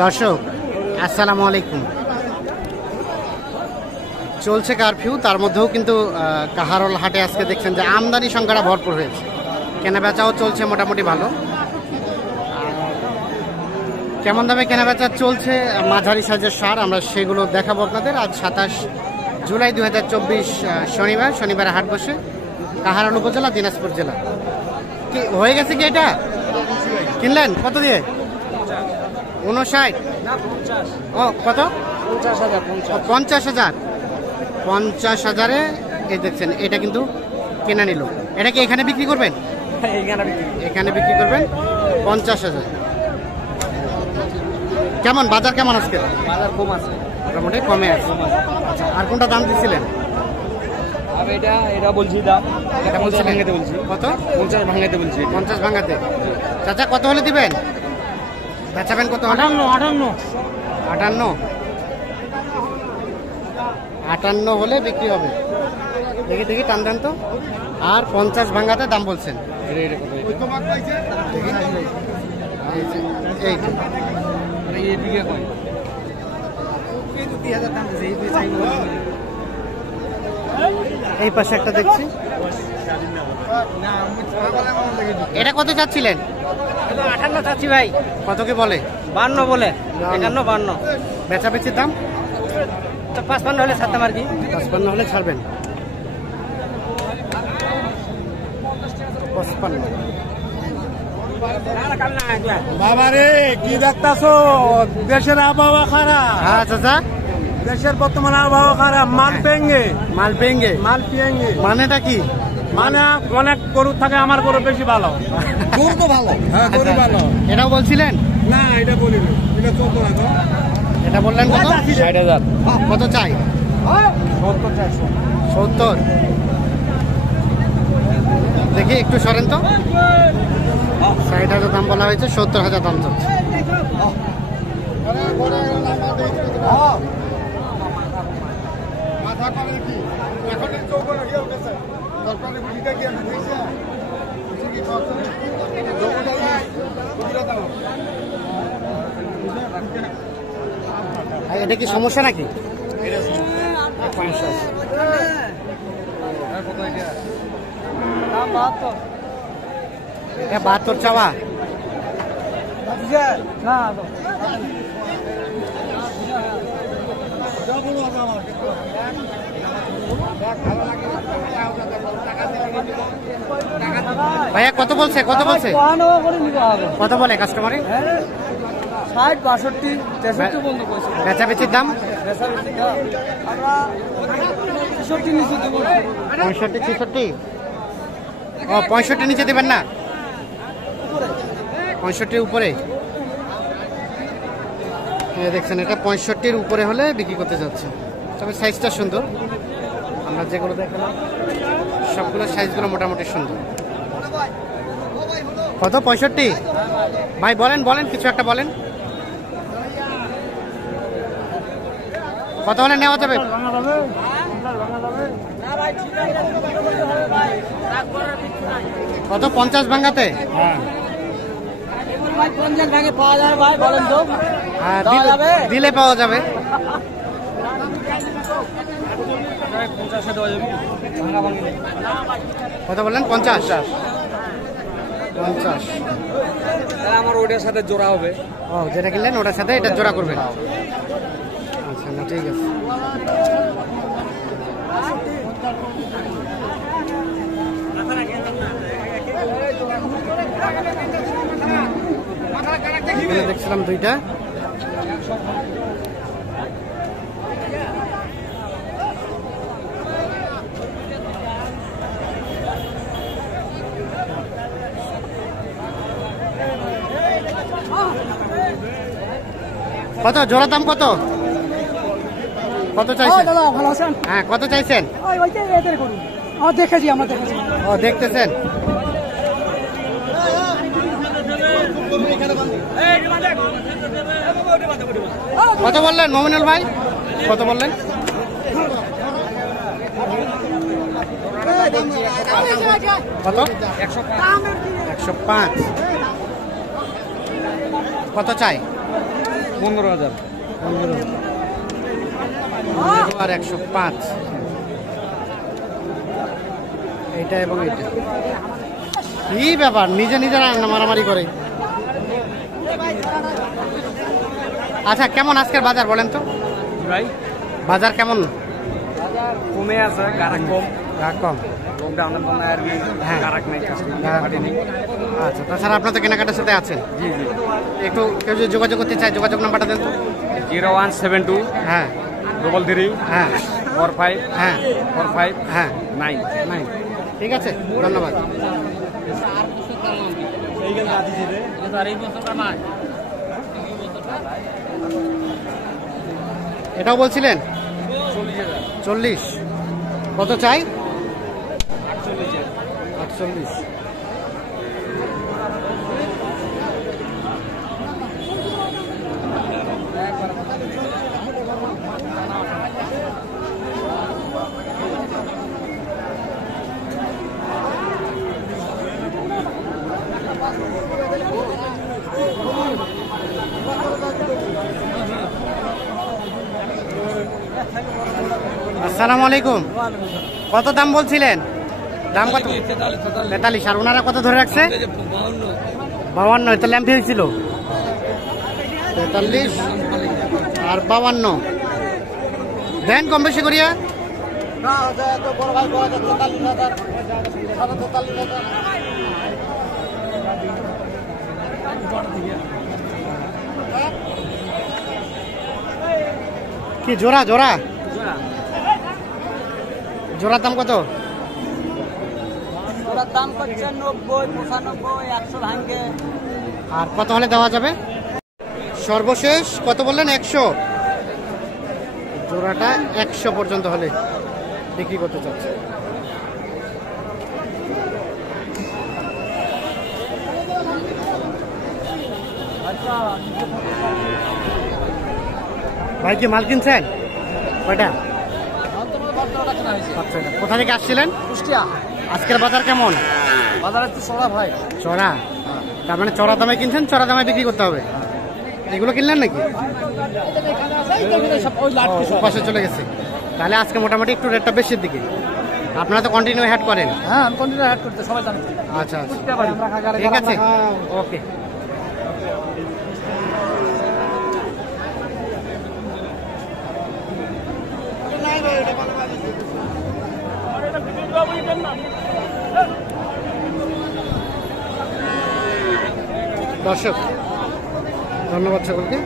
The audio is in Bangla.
দর্শক আসসালামু আলাইকুম। চলছে কারফিউ, তার মধ্যেও কিন্তু কাহারোল হাটে আজকে দেখছেন যে আমদানি সংখ্যাটা ভরপুর হয়েছে, কেনাবেচাও চলছে মোটামুটি ভালো। কেমন দামে কেনাবেচা চলছে মাঝারি সাইজের সার আমরা সেগুলো দেখাবো আপনাদের। আজ 27 জুলাই 2024 শনিবার হাট বসে কাহারোল উপজেলা, দিনাজপুর জেলা। কি হয়ে গেছে কি এটা কিনলেন কত দিয়ে? 59। ও কত? 50,000। 50,000-এ এই দেখছেন, এটা কিন্তু কেনা নিল। এটা কি এখানে বিক্রি করবেন? এখানে বিক্রি করবেন 50,000। কেমন বাজার কেমন আজকে? বাজার কম আছে, মোটামুটি কমে আছে। আচ্ছা, আর কোনটা দাম দিচ্ছিলেন? এটা বলছি দাম, এটা বলছি ভাঙাতে বলছি। কত? 50 ভাঙাতে বলছি। 50 ভাঙাতে। চাচা কত হলে দিবেন? বেচাবেন কত হলে? 58 হলে বিক্রি হবে। দেখি টান দেন তো। আর 50 ভাঙাতে দাম বলছেন। এই পাশে একটা দেখছি, এটা কত চাচ্ছিলেন? 58 চাচ্ছি ভাই। কত কি বলে? 52 বলে। 51-52। বেচাবেচির দাম তো 55 হলে ছাড়তাম আর কি। 55 হলে ছাড়বেন। 55। বাবা রে, কি দেখতাছো? দেশের আবহাওয়া খারাপ। হ্যাঁ চাচা, দেশের বর্তমান আবহাওয়া খারাপ। মাল পেঙ্গে মানেটা কি? মানে অনেক গরু থাকে, আমার গরু বেশি ভালো। গরু তো ভালো। হ্যাঁ, গরু ভালো। এটাও বলছিলেন? না, এটা বলিনি, এটা 14 টাকা। এটা বললেন কত? 60,000। কত চাই? 70। দেখি একটু সরেন তো। 60,000 দাম বলা হয়েছে, 70,000 দাম চলছে। এটা কি সমস্যা নাকি? সমস্যা আছে। 72 চাওয়া। ভাইয়া কত বলছে? কত বলে কাস্টমারে? 60, 62, 63 বন্ধ করছে। বেচাবেচির দাম? আমরা 63 নিচে দেবো। 65, 66। ও 65 নিচে দেবেন না? 65 উপরে। দেখছেন, এটা 65 উপরে হলে বিক্রি করতে যাচ্ছে। তবে সাইজটা সুন্দর। আমরা যেগুলো দেখালাম সবগুলো সাইজগুলো মোটামুটি সুন্দর। কত? 65। ভাই বলেন কিছু একটা বলেন। কত হলে নেওয়া যাবে? কত? 50 ভাঙাতে? দিলে পাওয়া যাবে। কত বললেন? 50। আমার ওইটার সাথে জোড়া হবে। ও, যেটা কিনলেন ওটার সাথে এটা জোড়া করবেন। আচ্ছা, না ঠিক আছে। দেখছিলাম দুইটা। কত জোড়া দাম? কত চাইছেন? ভালো আছেন? হ্যাঁ, কত চাইছেন? দেখেছি। ও, দেখতেছেন। কত বললেন মোমিনুল ভাই? কত বললেন? কত? 105। কত চাই? 15,000। 15 আর 105 এইটা এবং এইটা। কি ব্যাপার, নিজে নিজে মারামারি করে। আচ্ছা, কেমন আজকের বাজার বলেন তো? ভাই বাজার কেমন? কমে আছে, গারাক কম। কম। লকডাউনের জন্য আর কি হ্যাঁ। গারাক নেই, কাস্টমার নেই। আচ্ছা, তাছাড়া আপনার তো কেনাকাটার সাথে আছেন। জি জি। একটু কেউ যদি যোগাযোগ করতে চায়, যোগাযোগ নাম্বারটা দেন তো। 0172 হ্যাঁ 33 হ্যাঁ 45 হ্যাঁ 45 হ্যাঁ 9। নাই, ঠিক আছে, ধন্যবাদ। এটাও বলছিলেন 40। কত চাই? 48। আসসালামু আলাইকুম। কত দাম বলছিলেন? দাম কত? 43। আর ওনারা কত ধরে রাখছে? 52। তো ল্যাম্পি হয়েছিল 43 আর 52। দেন কম বেশি করিয়া। কি জোড়া জোড়া জোড়ার দাম কত? ওটার দাম করছে 90, 95, 100 ভাঙে। আর কত হলে দেওয়া যাবে? সর্বশেষ কত বললেন? 100। জোড়াটা 100 পর্যন্ত হলে বিক্রি করতে চাচ্ছে। ভাই কি মাল কিনছেন? কয়টা? কোথা থেকে আসছিলেন? কুষ্টিয়া। আজকের বাজার কেমন? বাজারে তো চড়া ভাই। চড়া? তার মানে চড়া দামে কিনছেন, চড়া দামে বিক্রি করতে হবে। এগুলো কিনলেন নাকি? পাশে চলে গেছে। তাহলে আজকে মোটামুটি একটু রেটটা বেশির দিকে। আপনারা তো কন্টিনিউ হ্যাড করেন? হ্যাঁ, আমি কন্টিনিউ হ্যাড করতে সবাই জানে। আচ্ছা আচ্ছা, ঠিক আছে, ওকে। দর্শক, ধন্যবাদ সকলকে।